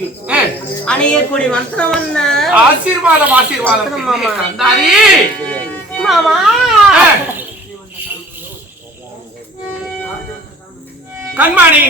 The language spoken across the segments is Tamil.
நமக்கு அணியக்கூடிய மந்திரம் என்ன? ஆசீர்வாதம் ஆசீர்வாதம் மாமா. கந்தாரி மாமா கண்மணி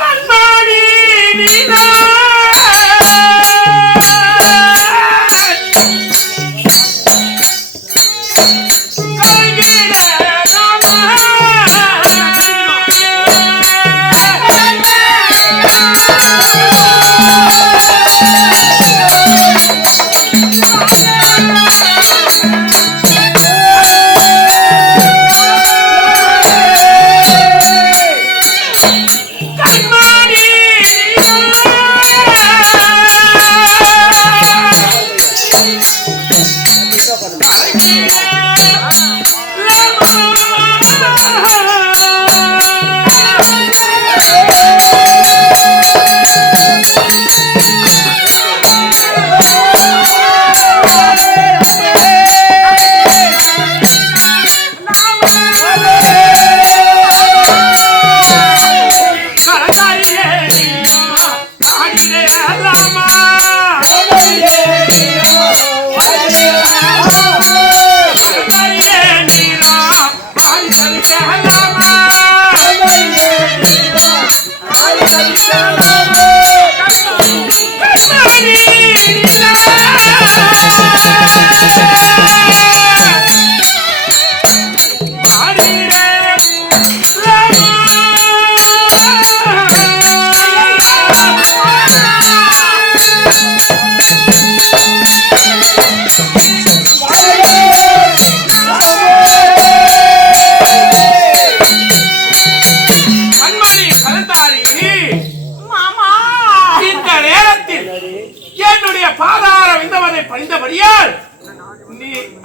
கண்மணி நீனா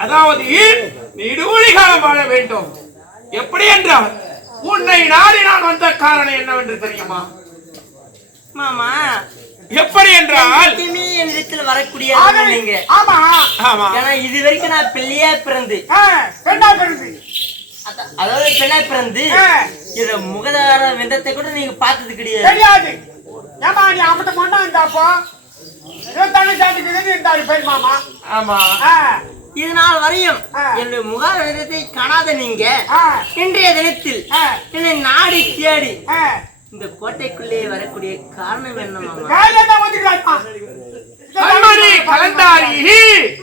அதாவது நீடூழி காலம் வாழ வேண்டும். எப்படி என்றால் உன்னை நாடி நான் வந்த காரணம் என்னவென்று தெரியுமா மாமா? எப்படி என்றால் என்னிடத்தில் வரக்கூடிய இது வரைக்கும் நான் பிள்ளையா பிறந்து அதாவது பெண்ணா பிறந்து இத முகதார வெந்தத்தை கூட நீங்க பார்த்தது கிடையாது. இதனால் வரையும் என்னுடைய முகாரத்தை காணாத நீங்க இன்றைய தினத்தில் என்னை நாடி தேடி இந்த கோட்டைக்குள்ளே வரக்கூடிய காரணம் என்ன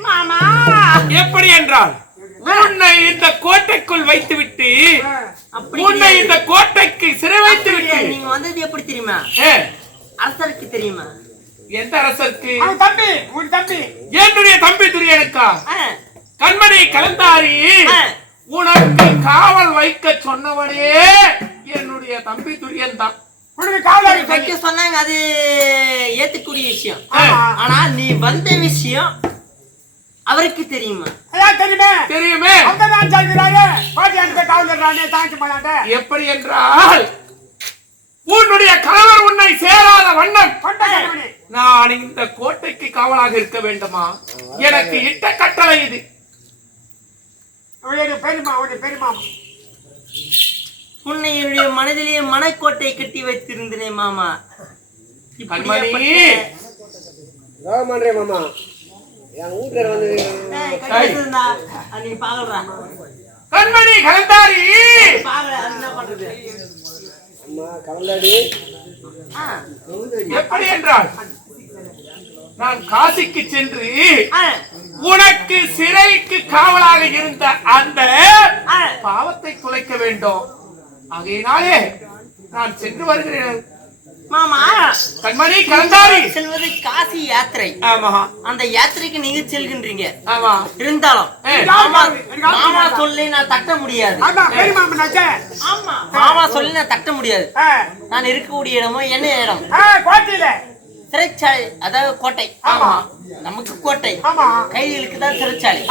மாமா? எப்படி என்றால் உன்னை இந்த கோட்டைக்குள் வைத்துவிட்டு உன்னை இந்த கோட்டைக்கு சிறை வைத்து விட்டு நீங்க வந்தது எப்படி தெரியுமா? அரசருக்கு தெரியுமா? எந்த அரசருக்கு? என்னுடைய தம்பி துரியனுக்கா? கண்மணி கலந்தாரி உனக்கு காவல் வைக்க சொன்னவனே என்னுடைய தம்பி துரியன் தான். வைக்க சொன்னாங்க, அது ஏத்துக்கூடிய விஷயம். ஆனா நீ வந்த விஷயம் அவருக்கு தெரியுமா? தெரியுமே. எப்படி என்றால் உன்னுடைய கணவர் உன்னை சேராத வண்ணம் நான் இந்த கோட்டைக்கு காவலாக இருக்க வேண்டுமா? எனக்கு இட்ட கட்டளை இது. உன்னை என்னுடைய மனதிலேயே மனக்கோட்டை கட்டி வைத்திருந்தேனே மாமா. கண்மணி மாமா கண்மணி கலந்தாரி எப்படி என்றால் நான் காசிக்கு சென்று உனக்கு சிறைக்கு காவலாக இருந்த அந்த பாவத்தை குலைக்க வேண்டும். ஆகையினாலே நான் சென்று வருகிறேன் மாமா. கண்மணி கலந்தாரி செல்வது காசி யாத்திரை. ஆமா, அந்த யாத்திரைக்கு நீங்க செல்கின்றீங்க. ஆமா, இருந்தாலும் மாமா சொல்லி நான் தட்ட முடியாது. மாமா சொல்லி நான் தட்ட முடியாது. நான் இருக்கக்கூடிய இடமோ என்ன இடம்? சிறைச்சாலை, அதாவது கோட்டை. ஆமா, நமக்கு கோட்டை, கைதிகளுக்கு தான் சிறைச்சாலை.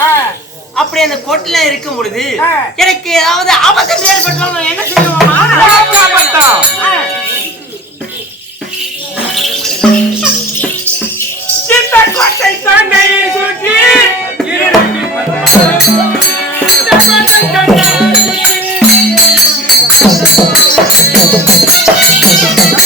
அப்படி அந்த கோட்டையில இருக்கும் பொழுது எனக்கு ஏதாவது ஆபத்து ஏற்பட்டாலும் என்ன செய்வோமா? இந்த கோட்டை தாண்டையை சுற்றி Thank you.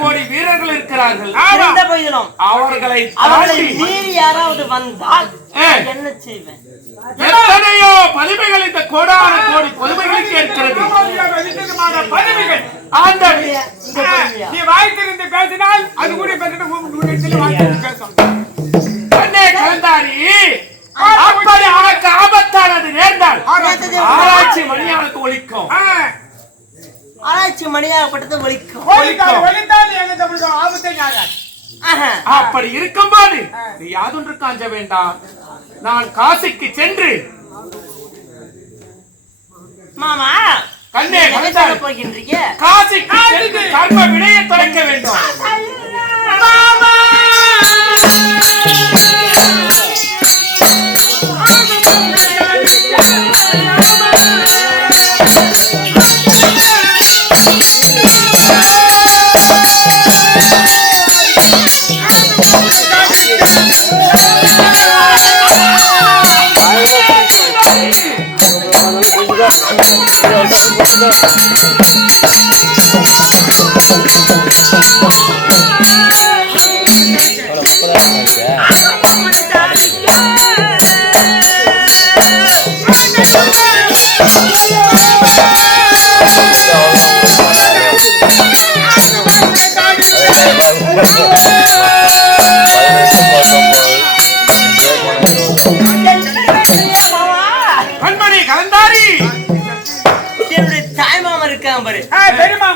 கோடி வீரர்கள் இருக்கிறார்கள். அவர்களை மீறி யாராவது வந்தால் என்ன செய்வேன்? எத்தனையோ பதுமைகள் இந்த கோடான கோடி பதுமைகளுக்கு இருக்கிறது. நீ வாய்த்திருந்து பேசினால் அது கூட பேசும். கலந்தாரி அப்படி அவனுக்கு ஆபத்தானது நேர்ந்தால் ஆராய்ச்சி மணியானுக்கு ஒலிக்கும். ஆராய்ச்சி மணியாகப்பட்டது ஒலிக்கும். அப்படி இருக்கும்போது நீ யாதொன்று காஞ்ச வேண்டாம். நான் காசிக்கு சென்று மாமா கண்ணே போகின்றீங்க. காசிக்கு சென்று கர்ம வினையை தொடங்க வேண்டும்.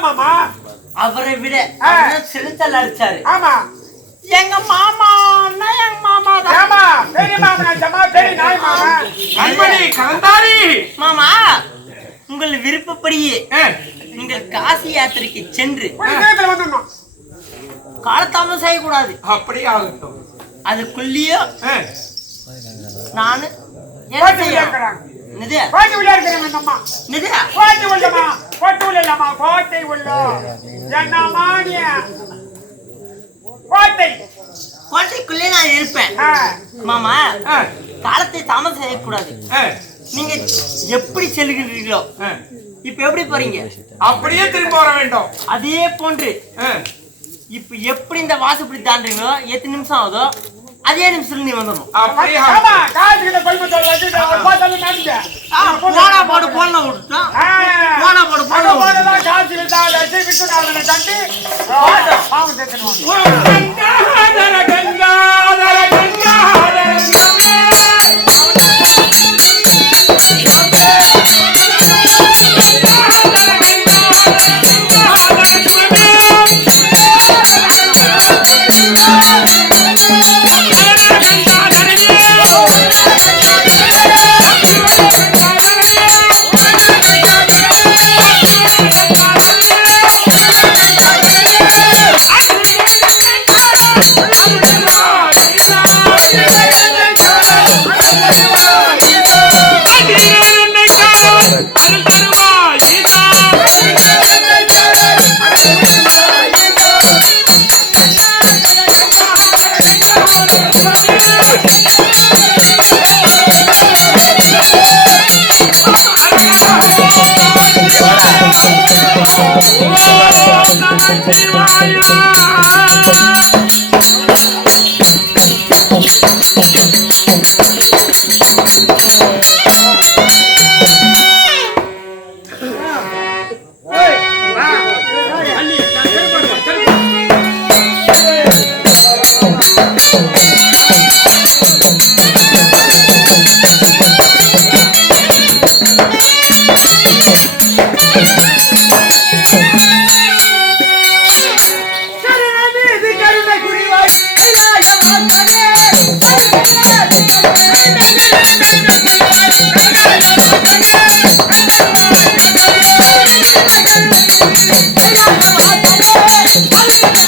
மாமா அவரை விட செலுத்தல் அடிச்சாரு. எங்க மாமா மாமா உங்கள் விருப்பப்படியே நீங்கள் காசி யாத்திரைக்கு சென்று காலதாமதம் செய்யக்கூடாது. அப்படியே ஆகட்டும். அதுக்குள்ளேயோ நானு கோட்டைக்குள்ளே நான் இருப்பேன். மாமா காலத்தை தாமதம் செய்யக்கூடாது. நீங்க எப்படி செல்கிறீர்களோ இப்ப எப்படி போறீங்க அப்படியே திரும்ப வர வேண்டும். அதே போன்று இப்ப எப்படி இந்த வாசப்படி தாண்டுறீங்களோ எத்தனை நிமிஷம் ஆகுதோ அதே நிமிஷம் நீ வந்துடணும். போனா போடு போன விட்டுட்டோம். போனா போடு போன போற்றவே